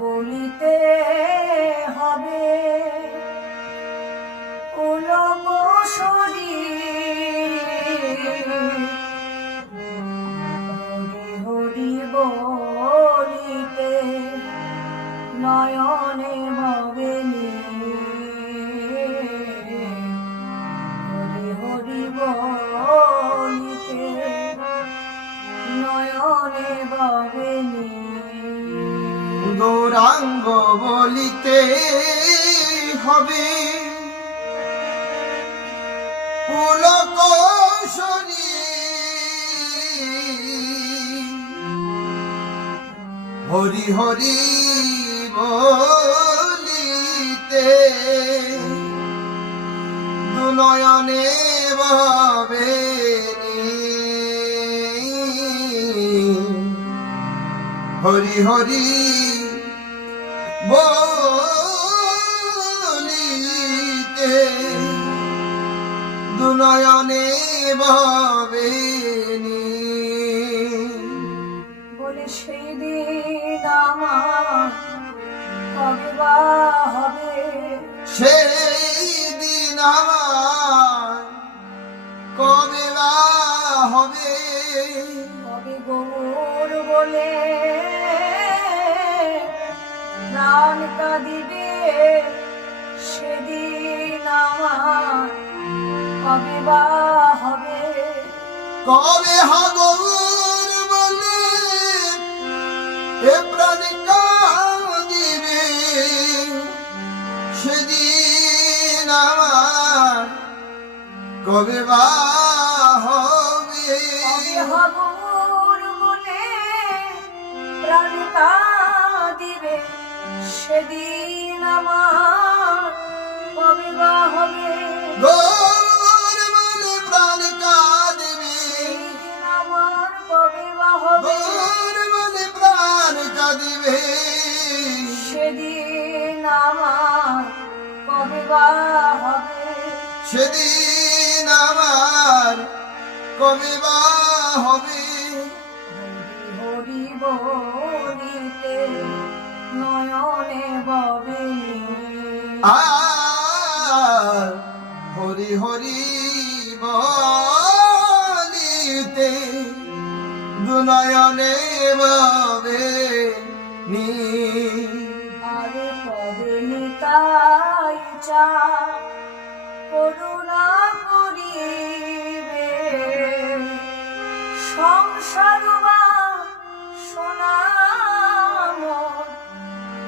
বলিতে হবে উলঙ্গ শরীর হরি হরি বলিতে নয়নে ভাবেনি হরি হরি বলিতে নয়নে ভাবেনি গৌরাঙ্গ বলিতে হবে পুলক হরি হরি বলিতে দুনয়নে ভাবে হরি হরি বলিতে দুনয়নে ভাবেনি বলে সেই দিন আমার কবে বা হবে সেই দিন আমার কবে বা হবে কবে গৌর বলে প্রাণ কাঁদিবে সেদিন আমার কবে বা হবে কবে হাগর বলে এ প্রাণ কাঁদিবে সেদিন আমার কবে বা হবে কবে হাগুর বলে প্রাণ কাঁদিবে সেদিন আমার কবে বা হবে গৌর বলে প্রাণ কাঁদিবে সেদিন আমার কবে বা হবে গৌর বলে প্রাণ কাঁদিবে সেদিন আমার কবে বা হবে সেদিন আমার কবে বা হবে হরি বলিতে নয়নে ববে আর হরি হরি বলিতে দুনয়নে ভাবে নি আরে কবে নিতাই চা করুণা করিবে সংসার বা সোনাম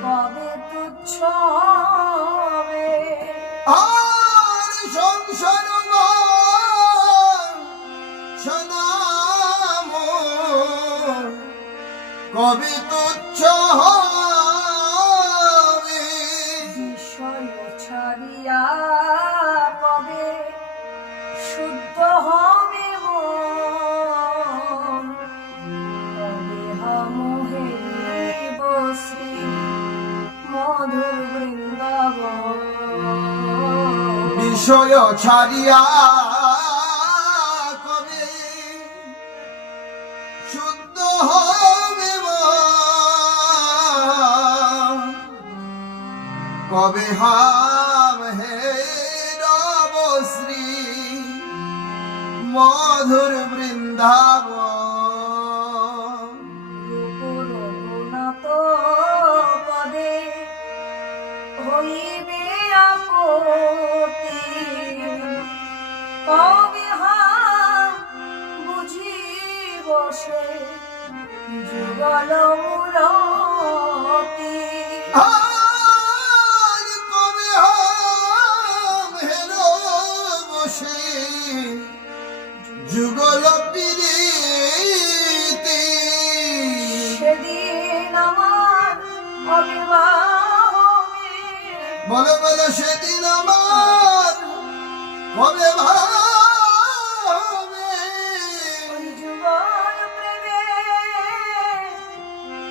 কবে তুচ্ছ হবে আর সংসার সনাম কবে তুচ্ছ হবে বিষয় ছাড়িয়া কবে শুদ্ধ হবে মন কবে হামুহেরিব শ্রী মধুর বৃন্দাবন বিষয় ছাড়িয়া কবে শুদ্ধ হবে মন, কবে হাম হে রব শ্রী মধুর বৃন্দাবন রঘুনাথ পদে হইবে আপত্তি কবে বুঝিব সে যুগল মূরতি আর কবে হাম হে রব বসে যুগল প্রীতি সেদিন আমার কবে বা হবে বলো বলো সেদিন আমার কবে ভাবে ওই যুগল প্রেমে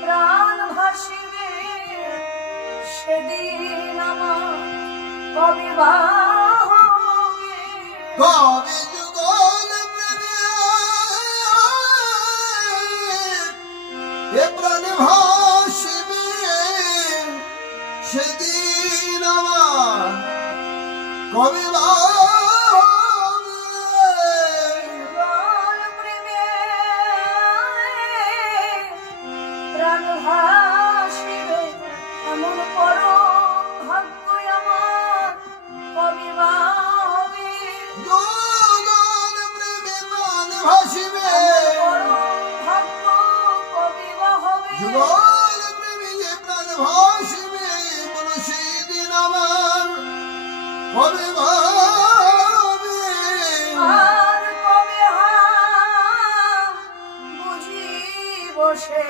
প্রাণ ভাসিবে সেদিন আমার কবে বা হবে কবে যুগল প্রেমে এ প্রাণ ভাসিবে সেদিন আমার কবে বা যুগল প্রেমে প্রাণ ভাসিবে এমন পরম ভাগ্য আমার কবে বা হবে যুগল প্রেমে প্রাণ ভাসিবে পরম ভাগ্য কবে বা হবে যুগল প্রেমে যে প্রাণ ভাসিবে বলো সেদিন আমার কবে ভাবে আর কবে হাম বুঝিব সে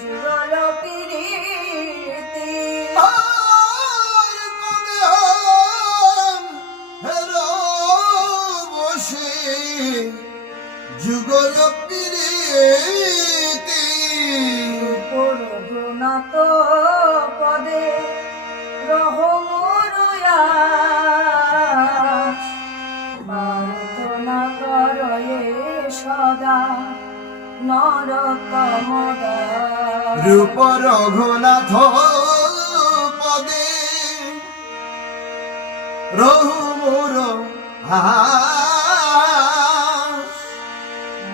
যুগল প্রীতি আর কবে হাম হেরো বসে যুগল প্রীতি পূর্ণত পদে রহমরুয়া প্রার্থনা করয়ে সদা নরতম দাস। রূপ রঘুনাথ পদে রহু মোর আশ।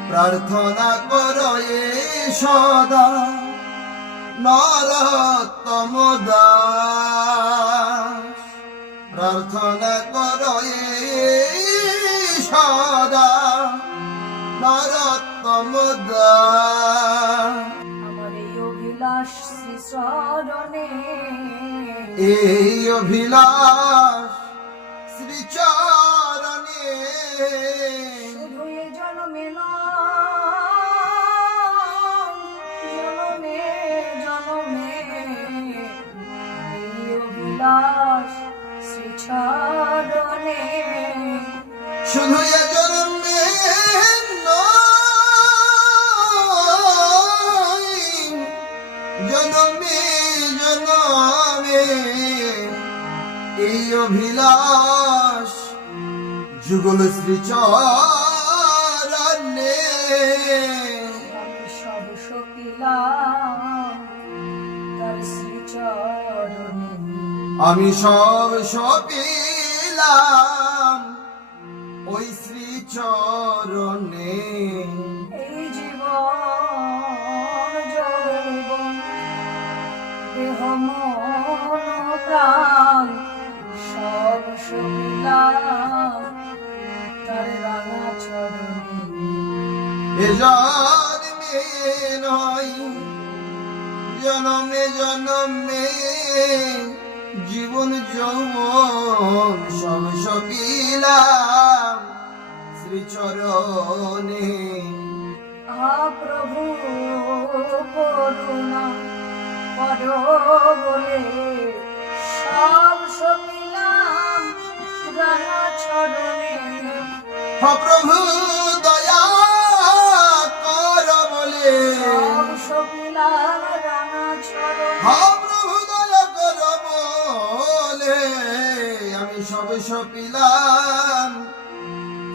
প্রার্থনা কর এ সদা নরতম দাস প্রার্থনা কর এ সদা নরতম দাস আমার এই অভিলাষ শ্রী চরণে এই অভিলাষ শ্রীচরণে শুধু এ জন্মে নয়, জনমে জনমে এই অভিলাষ শ্রী চরণে শুধু এ জন্মে নয়, জনমে জনমে এই অভিলাষ যুগল শ্রীচরণে আমি সব সপিলাম তার শ্রী চরণে আমি সব সপিলাম ওই শ্রীচরণে এই জীবন যৌবন দেহ মন প্রাণ সব সপিলাম তার রাঙা চরণে এ জন্মে নয় জনমে জনমে জীবন যৌবন সব সপিলাম শ্রীচরণে আহা প্রভু করুণা কর বলে সব সপিলাম রাঙা চরণে প্রভু দয়া কর বলে সব সপিলাম রাঙা চরণে প্রভু দয়া কর বলে আমি সব সপিলাম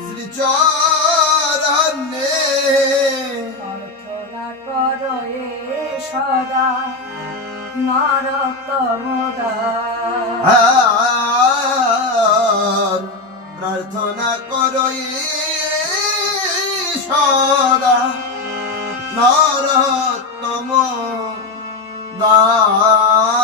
শ্রীচরণে প্রার্থনা কর এ সদা নরতম দাস। আর প্রার্থনা করই সদা নরতম দাস